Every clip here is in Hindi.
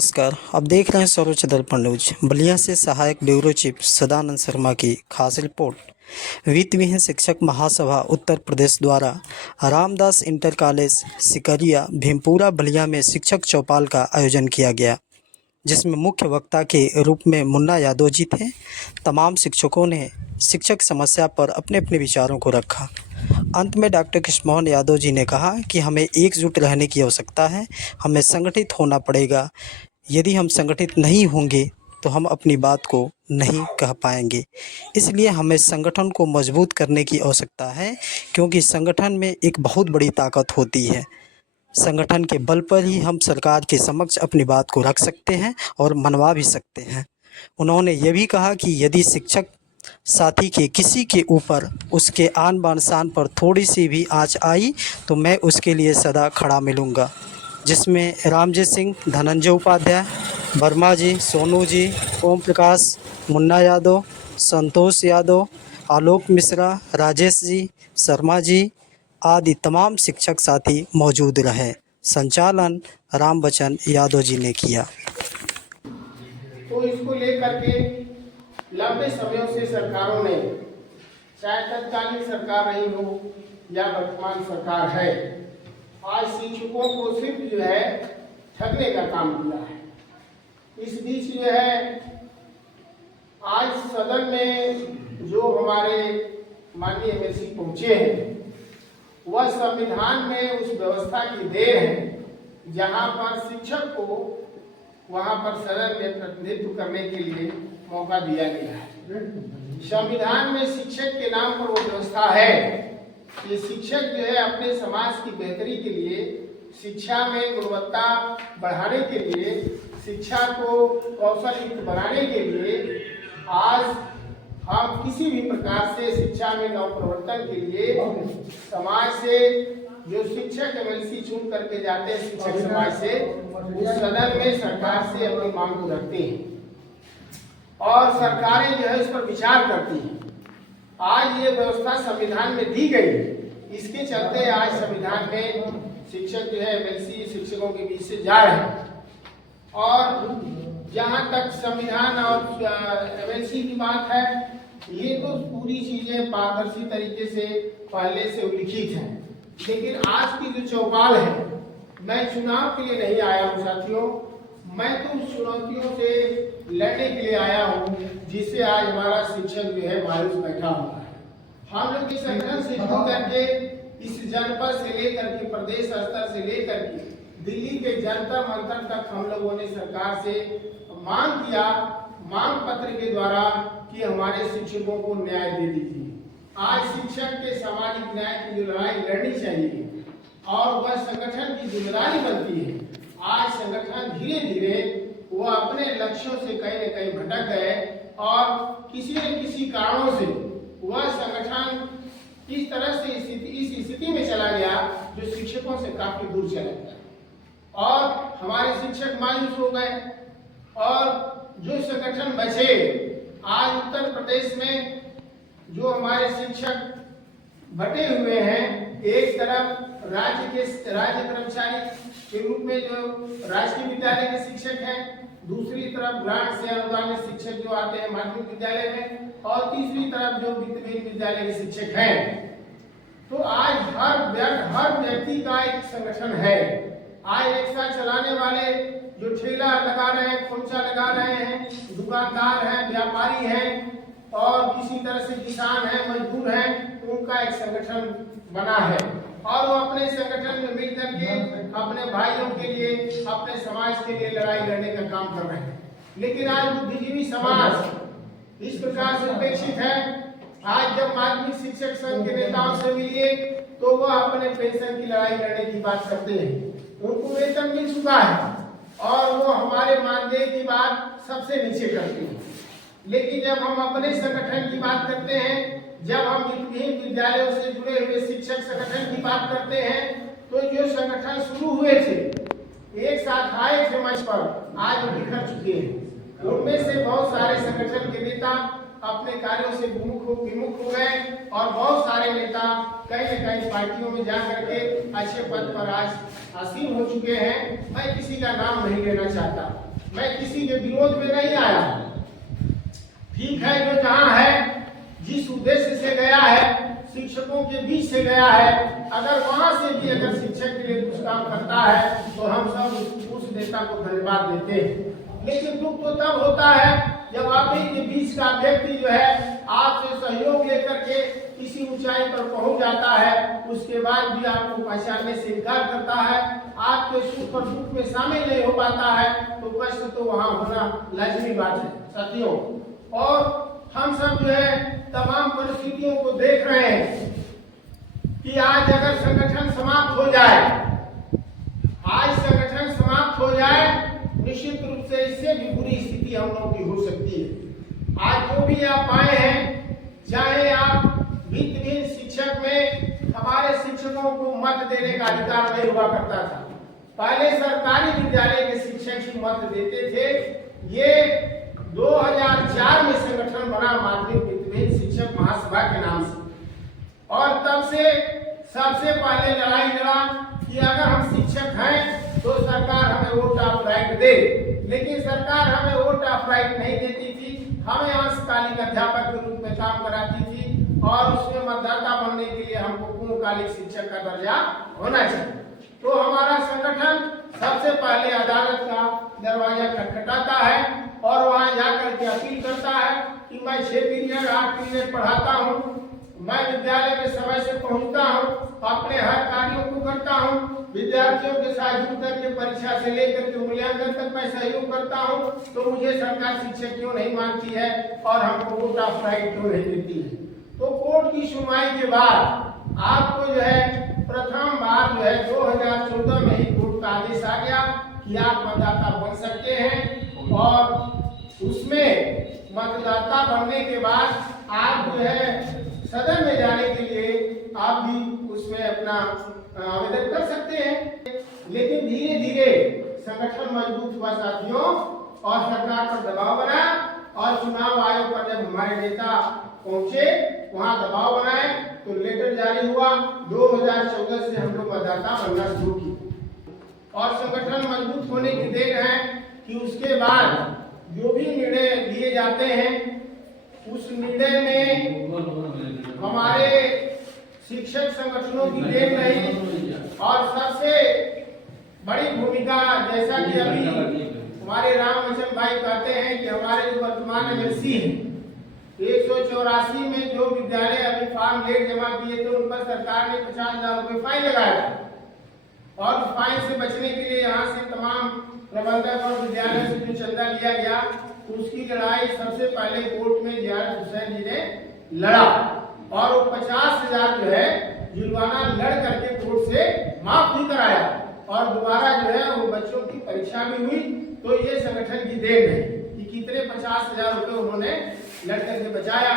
नमस्कार, आप देख रहे हैं सर्वोच्च दर्पण न्यूज। बलिया से सहायक ब्यूरो चीफ सदानंद शर्मा की खास रिपोर्ट। वित्त विहीन शिक्षक महासभा उत्तर प्रदेश द्वारा रामदास इंटर कॉलेज सिकरिया भीमपुरा बलिया में शिक्षक चौपाल का आयोजन किया गया, जिसमें मुख्य वक्ता के रूप में मुन्ना यादव जी थे। तमाम शिक्षकों ने शिक्षक समस्या पर अपने अपने विचारों को रखा। अंत में डॉक्टर कृष्णमोहन यादव जी ने कहा कि हमें एकजुट रहने की आवश्यकता है, हमें संगठित होना पड़ेगा। यदि हम संगठित नहीं होंगे तो हम अपनी बात को नहीं कह पाएंगे। इसलिए हमें संगठन को मजबूत करने की आवश्यकता है, क्योंकि संगठन में एक बहुत बड़ी ताकत होती है। संगठन के बल पर ही हम सरकार के समक्ष अपनी बात को रख सकते हैं और मनवा भी सकते हैं। उन्होंने ये भी कहा कि यदि शिक्षक साथी के किसी के ऊपर उसके आन बान शान पर थोड़ी सी भी आँच आई तो मैं उसके लिए सदा खड़ा मिलूँगा। जिसमें रामजी सिंह, धनंजय उपाध्याय, वर्मा जी, सोनू जी, ओम प्रकाश, मुन्ना यादव, संतोष यादव, आलोक मिश्रा, राजेश जी, शर्मा जी आदि तमाम शिक्षक साथी मौजूद रहे। संचालन रामबचन यादव जी ने किया। तो इसको लेकर के लंबे समयों से सरकारों ने, चाहे तत्कालीन सरकार रही हो या वर्तमान सरकार है, आज शिक्षकों को सिर्फ जो है ठगने का काम किया है। इस बीच जो है आज सदन में जो हमारे माननीय एमएलसी पहुंचे हैं, वह संविधान में उस व्यवस्था की देर है जहां पर शिक्षक को वहां पर सदन में प्रतिनिधित्व करने के लिए मौका दिया गया है। संविधान में शिक्षक के नाम पर वो व्यवस्था है कि शिक्षक जो है अपने समाज की बेहतरी के लिए, शिक्षा में गुणवत्ता बढ़ाने के लिए, शिक्षा को कौशल युक्त बनाने के लिए आज हम किसी भी प्रकार से शिक्षा में नव प्रवर्तन के लिए समाज से जो शिक्षक एमएलसी चुन करके जाते हैं, शिक्षक समाज से सदन में सरकार से अपनी मांग को रखते हैं और सरकारें जो है इस पर विचार करती हैं। आज ये व्यवस्था संविधान में दी गई, इसके चलते आज संविधान में शिक्षक जो है एमएलसी शिक्षकों के बीच से जा रहे हैं। और जहाँ तक संविधान और एमएलसी की बात है, ये तो पूरी चीजें पारदर्शी तरीके से पहले से उल्लिखित हैं। लेकिन आज की जो चौपाल है, मैं चुनाव के लिए नहीं आया हूँ साथियों, मैं तो उस चुनौतियों से लड़ने के लिए आया हूँ जिससे आज हमारा शिक्षक जो है मायूस बैठा हुआ है। हम लोग इस संगठन से जुड़ करके इस जनपद से लेकर के प्रदेश स्तर से लेकर के दिल्ली के जंतर मंतर तक हम लोगों ने सरकार से मांग किया, मांग पत्र के द्वारा, कि हमारे शिक्षकों को न्याय दे दीजिए। आज शिक्षक के सामाजिक न्याय की जो लड़ाई लड़नी चाहिए और वह संगठन की जिम्मेदारी बनती है। आज संगठन धीरे धीरे वह अपने लक्ष्यों से कहीं न कहीं भटक गए और किसी न किसी कारणों से वह संगठन इस तरह से इस स्थिति में चला गया जो शिक्षकों से काफी दूर चला गया और हमारे शिक्षक मायूस हो गए। और जो संगठन बचे, आज उत्तर प्रदेश में जो हमारे शिक्षक बटे हुए हैं, एक तरफ राज्य कर्मचारी के रूप में जो राजकीय विद्यालय के शिक्षक हैं, दूसरी तरफ ग्रांट से अनुदानित शिक्षक जो आते हैं माध्यमिक विद्यालय में, और तीसरी तरफ जो वित्त विहीन विद्यालय के शिक्षक हैं। तो आज हर व्यक्ति का एक संगठन है। आज रिक्शा चलाने वाले जो ठेला लगा रहे हैं, खोमचा लगा रहे हैं, दुकानदार हैं, व्यापारी हैं और किसी तरह से किसान हैं, मजदूर हैं, उनका एक संगठन बना है और वो अपने संगठन में मिल करके अपने भाइयों के लिए, अपने समाज के लिए लड़ाई लड़ने का काम कर रहे हैं। लेकिन आज बुद्धिजीवी समाज इस प्रकार से उपेक्षित है। आज जब माध्यमिक शिक्षक संघ के नेताओं से मिलिए तो वह अपने पेंशन की लड़ाई लड़ने की बात करते हैं। उनको वेतन मिल चुका है और वो हमारे मानदेय की बात सबसे नीचे करते हैं। लेकिन जब हम अपने संगठन की बात करते हैं, जब हम विभिन्न विद्यालयों से जुड़े हुए शिक्षक संगठन की बात करते हैं, तो जो संगठन शुरू हुए थे, एक साथ आए थे मंच पर, आज बिखर चुके हैं। उनमें से बहुत सारे संगठन के नेता अपने कार्यों से विमुख हो गए और बहुत सारे नेता कई न कई पार्टियों में जाकर के अच्छे पद पर आज आसीन हो चुके हैं। मैं किसी का नाम नहीं लेना चाहता, मैं किसी के विरोध में नहीं आया। ठीक है, जो जहां है, जिस उद्देश्य से गया है, शिक्षकों के बीच से गया है, अगर वहां से भी अगर शिक्षक के लिए कुछ काम करता है तो हम सब उस नेता को धन्यवाद देते हैं। लेकिन दुख तो तब होता है जब आप ही के बीच का व्यक्ति जो है आपसे सहयोग लेकर के किसी ऊंचाई पर पहुंच जाता है, उसके बाद भी आपको पहचानने से इनकार करता है, आपके सुख और दुख में शामिल नहीं हो पाता है, तो कष्ट तो वहां होना लाजमी बात है साथियों। और हम सब जो है तमाम परिस्थितियों को देख रहे हैं कि आज अगर संगठन समाप्त हो जाए, आज संगठन समाप्त हो जाए, निश्चित रूप से इससे भी बुरी स्थिति हम लोगों की हो सकती है। आज जो भी आप आए हैं, चाहे आप वित्तहीन शिक्षक में हमारे शिक्षकों को मत देने का अधिकार नहीं हुआ करता था। पहले सरकारी विद्यालय के शिक्षक ही मत देते थे। ये 2004 में संगठन बना माध्यमिक वित्तहीन शिक्षक महासभा के नाम से, और तब से सबसे पहले लड़ाई लड़ा कि अगर हम शिक्षक हैं तो सरकार हमें वोट ऑफ राइट दे। लेकिन सरकार हमें वोट ऑफ राइट नहीं देती थी, हमें अंशकालिक अध्यापक के रूप में काम कराती थी और उसमें मतदाता बनने के लिए हमको पूर्णकालिक शिक्षक का दर्जा होना चाहिए। तो हमारा संगठन सबसे पहले अदालत का दरवाजा खटखटाता है और वहां जाकर के अपील करता है कि मैं 6 पीरियड 8 पीरियड पढ़ाता हूं, मैं विद्यालय में समय से पहुंचता हूं, अपने हर कार्यों को करता हूं, विद्यार्थियों के साथ जुड़ करके परीक्षा से लेकर के मूल्यांकन तक मैं सहयोग करता हूं, तो मुझे सरकार शिक्षक क्यों नहीं मानती है और हमको वोट ऑफ राइट क्यों नहीं देती है। तो कोर्ट की सुनवाई के बाद आपको जो है प्रथम बार जो है 2014 में ही कोर्ट का आदेश आ गया कि आप मतदाता बन सकते हैं, और उसमें मतदाता बनने के बाद आप जो है सदन में जाने के लिए आप भी उसमें अपना आवेदन कर सकते हैं। लेकिन धीरे धीरे संगठन मजबूत हुआ साथियों, और सरकार पर दबाव बना, और चुनाव आयोग पर जब हमारे नेता पहुंचे, वहां दबाव बनाए, तो लेटर जारी हुआ। 2014 से हम लोग मतदाता बनना शुरू किए, और संगठन मजबूत होने की देन है कि उसके बाद जो भी निर्णय लिए जाते हैं, उस निर्णय में हमारे शिक्षक संगठनों की देन रही, और सबसे बड़ी भूमिका, जैसा कि अभी हमारे रामवचन भाई कहते हैं कि हमारे जो वर्तमान एमएलसी हैं, 184 में जो विद्यालय अभी फॉर्म लेट जमा किए थे, उन पर सरकार ने 50,000 रुपये फाइन लगाया था, और फाइन से बचने के लिए यहाँ से तमाम प्रबंधक और विद्यालय से जो चंदा लिया गया, उसकी लड़ाई सबसे पहले कोर्ट में जियारत हुसैन जी ने लड़ा, और वो 50,000 जो है जुर्माना लड़ करके कोर्ट से माफ भी कराया, और दोबारा जो है वो बच्चों की परीक्षा भी हुई। तो ये संगठन की देन है कि कितने 50,000 रुपये उन्होंने लड़ करके बचाया।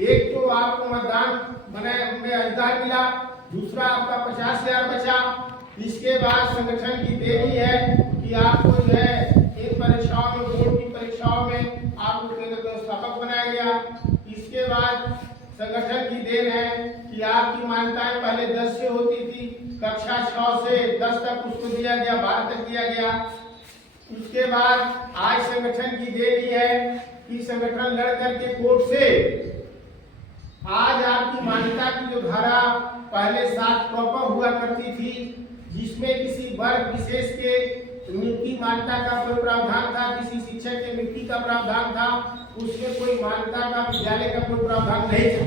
एक तो आपको मतदान में अधिकार मिला, दूसरा आपका 50,000 बचा। इसके बाद संगठन की देन ही है कि आपको जो है इन परीक्षाओं में, बोर्ड की परीक्षाओं में आपको केंद्र व्यवस्थापक बनाया गया। इसके बाद संगठन की देन है कि आपकी मान्यताएं पहले 10 से होती थी, कक्षा 6 से 10 तक उसको दिया गया, 12 तक दिया गया। उसके बाद आज संगठन की देन ही है कि संगठन लड़ करके कोर्ट से आज आपकी मान्यता की जो धारा पहले 7 प्रॉपर हुआ करती थी, जिसमें किसी वर्ग विशेष के नियुक्ति मान्यता का कोई प्रावधान था, किसी शिक्षक के नियुक्ति का प्रावधान था, उसमें कोई मान्यता का विद्यालय का कोई प्रावधान नहीं था,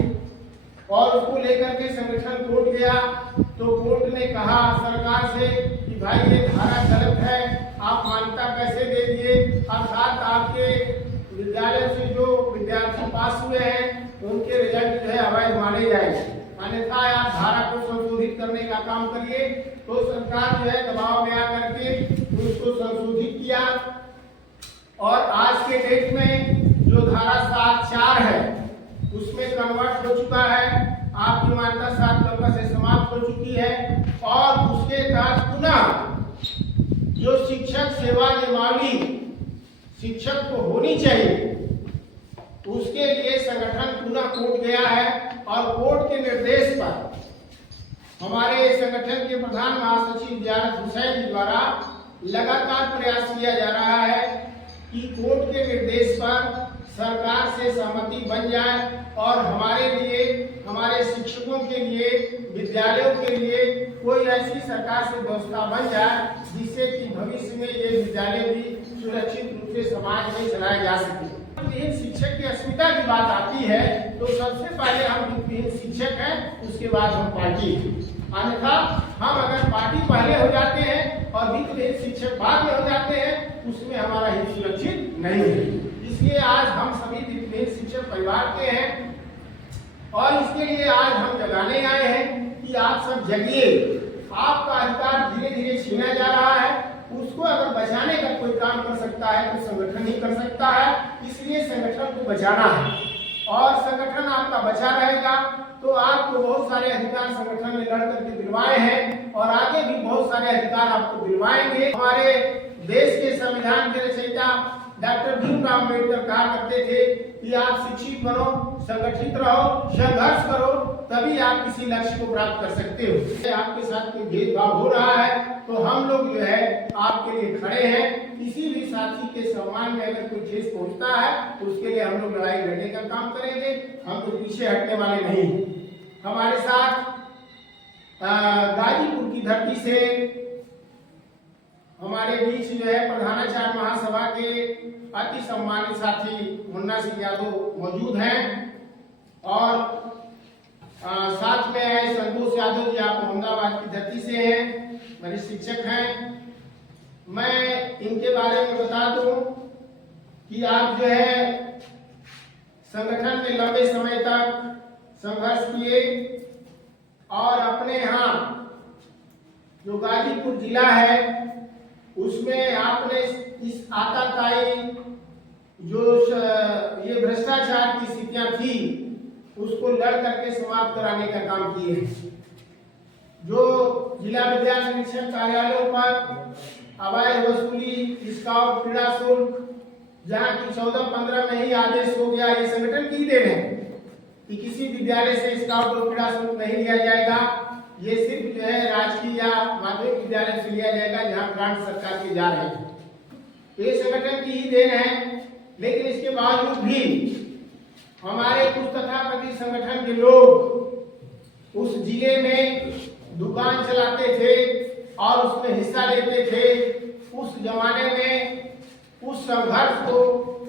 और उसको लेकर के संगठन कोर्ट गया। तो कोर्ट ने कहा सरकार से कि भाई ये धारा गलत है, आप मान्यता कैसे दे दिए, अर्थात आपके विद्यालय से जो विद्यार्थी पास हुए हैं उनके रिजल्ट जो है अवैध माने जाएंगे, अन्यथा आप धारा को संशोधित करने का काम करिए। तो सरकार जो है दबाव में आकर के उसको संशोधित किया, और आज के डेट में जो धारा 7(4) है उसमें कन्वर्ट हो चुका है, आपकी मान्यता 7 नवंबर से समाप्त हो चुकी है, और उसके तहत पुनः जो शिक्षक सेवा नियमावली शिक्षक को होनी चाहिए, उसके लिए संगठन पुनः कोर्ट गया है, और कोर्ट के निर्देश पर हमारे संगठन के प्रधान महासचिव जियारत हुसैन जी द्वारा लगातार प्रयास किया जा रहा है कि कोर्ट के निर्देश पर सरकार से सहमति बन जाए और हमारे लिए, हमारे शिक्षकों के लिए, विद्यालयों के लिए कोई ऐसी सरकार से व्यवस्था बन जाए जिससे कि भविष्य में ये विद्यालय भी सुरक्षित रूप से समाज में चलाए जा सके। वित्तहीन शिक्षक की अस्मिता की बात आती है तो सबसे पहले हम वित्तहीन शिक्षक हैं, उसके बाद हम पार्टी। अन्यथा हम अगर पार्टी पहले हो जाते हैं और वित्तहीन शिक्षक बाद में हो जाते हैं, उसमें हमारा हित सुरक्षित नहीं है। इसलिए आज हम सभी वित्तहीन शिक्षक परिवार के हैं और इसके लिए आज हम जगाने आए हैं कि आप सब जगिए। आपका अधिकार धीरे धीरे छीना जा रहा है, उसको अगर बचाने का कोई काम कर सकता है तो संगठन ही कर सकता है। इसलिए संगठन को बचाना है और संगठन आपका बचा रहेगा तो आपको बहुत सारे अधिकार संगठन ने लड़ करके दिलवाए हैं और आगे भी बहुत सारे अधिकार आपको दिलवाएंगे। हमारे देश के संविधान के रचयिता डॉक्टर भीमराव अम्बेडकर कहा करते थे कि आप शिक्षित बनो, संगठित रहो, संघर्ष करो, तभी आप किसी लक्ष्य को प्राप्त कर सकते हो। आपके साथ कोई भेदभाव हो रहा है तो हम लोग जो है आपके लिए खड़े हैं। किसी भी साथी के सम्मान में अगर कोई ठेस पहुंचता है तो उसके लिए हम लोग लड़ाई लड़ने का काम करेंगे। हम तो पीछे हटने वाले नहीं। हमारे साथ गाजीपुर की धरती से हमारे बीच जो है प्रधानाचार्य महासभा के अति सम्मानित साथी मुन्ना सिंह यादव मौजूद हैं और साथ में है संतोष यादव जी, आप अहमदाबाद की धरती से हैं, मेरे शिक्षक हैं। मैं इनके बारे में बता दूं कि आप जो है संगठन में लंबे समय तक संघर्ष किए और अपने यहाँ जो गाजीपुर जिला है उसमें आपने इस आताताई जो ये भ्रष्टाचार की स्थितियां थी उसको लड़ करके समाप्त कराने का काम किए। जो जिला विद्या निरीक्षक कार्यालयों पर अवैध वसूली, स्काउट क्रीड़ा शुल्क, जहाँ की 14-15 में ही आदेश हो गया, ये संगठन की देन है कि किसी विद्यालय से स्काउट और क्रीड़ा शुल्क नहीं लिया जाएगा। ये सिर्फ जो है राजकीय या माध्यमिक विद्यालय से लिया जाएगा जहाँ ग्रांट सरकार के जा रहे हैं। तो ये संगठन की ही देन है। लेकिन इसके बावजूद भी हमारे कुछ तथाकथित संगठन के लोग उस जिले में दुकान चलाते थे और उसमें हिस्सा लेते थे। उस जमाने में उस संघर्ष को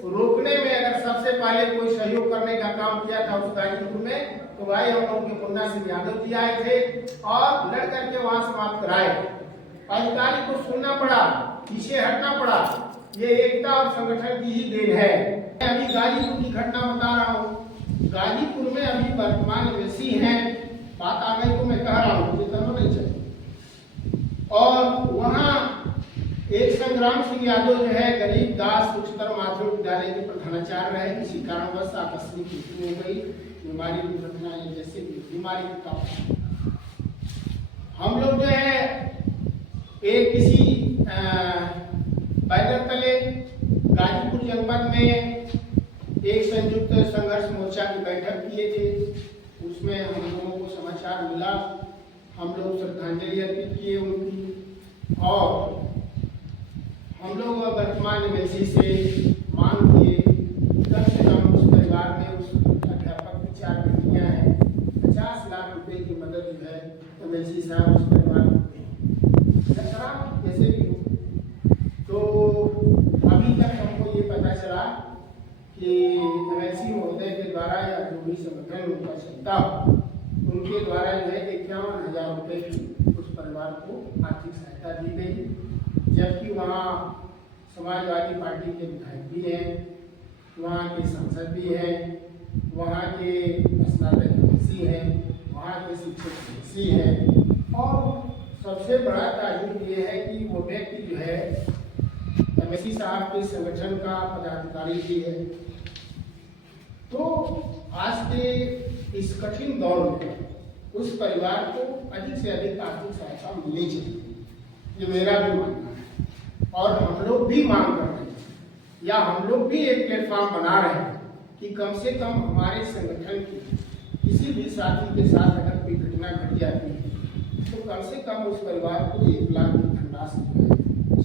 रोकने में अगर सबसे पहले कोई सहयोग करने का काम किया था उस गाजीपुर में, तो भाई हम लोग के मुन्ना सिंह यादव जी आए थे और लड़ करके वहां समाप्त कराए। अधिकारी को सुनना पड़ा, पीछे हटना पड़ा। ये एकता और संगठन की ही देन है। मैं अभी गाजीपुर की घटना बता रहा हूँ। गाजीपुर में अभी वर्तमान वैसी है, बात आ गई तो मैं कह रहा हूँ, मुझे करना नहीं चाहिए। और वहाँ एक संग्राम सिंह यादव जो है गरीब दास उच्चतर माध्यमिक विद्यालय के प्रधानाचार्य रहे। किसी कारणवश आकस्मिक मृत्यु हो गई, बीमारी दुर्घटना जैसे बीमारी का। हम लोग जो है एक किसी बैनर तले गाजीपुर जनपद में एक संयुक्त संघर्ष मोर्चा की बैठक किए थे। उसमें हम लोगों को समाचार मिला, हम लोग श्रद्धांजलि अर्पित किए उनकी और हम लोग वर्तमान एमएलसी से मांग किए कम से कम उस परिवार में उस अध्यापक की 4 बेटियां हैं, 50 लाख रुपए की मदद जो है एमएलसी साहब उस परिवार को दें, जैसे भी हो। तो अभी तक हमको ये पता चला कि एमएलसी महोदय के द्वारा या जो भी संगठन उनका चलता हो उनके द्वारा जो है 51,000 रुपये की उस परिवार को आर्थिक सहायता दी गई। जबकि वहाँ समाजवादी पार्टी के विधायक भी हैं, वहाँ के सांसद भी हैं, वहाँ के स्नातक एमएलसी हैं, वहाँ के शिक्षक एमएलसी हैं और सबसे बड़ा ताजुब ये है कि वो व्यक्ति जो है एमएलसी साहब के संगठन का पदाधिकारी भी है। तो आज के इस कठिन दौर में उस परिवार को अधिक से अधिक आर्थिक सहायता मिलनी चाहिए, ये मेरा भी मानना है। और हम लोग भी मांग कर रहे हैं या हम लोग भी एक प्लेटफॉर्म बना रहे हैं कि कम से कम हमारे संगठन की किसी भी साथी के साथ अगर कोई घटना घट जाती है तो कम से कम उस परिवार को 1 लाख की धनराशि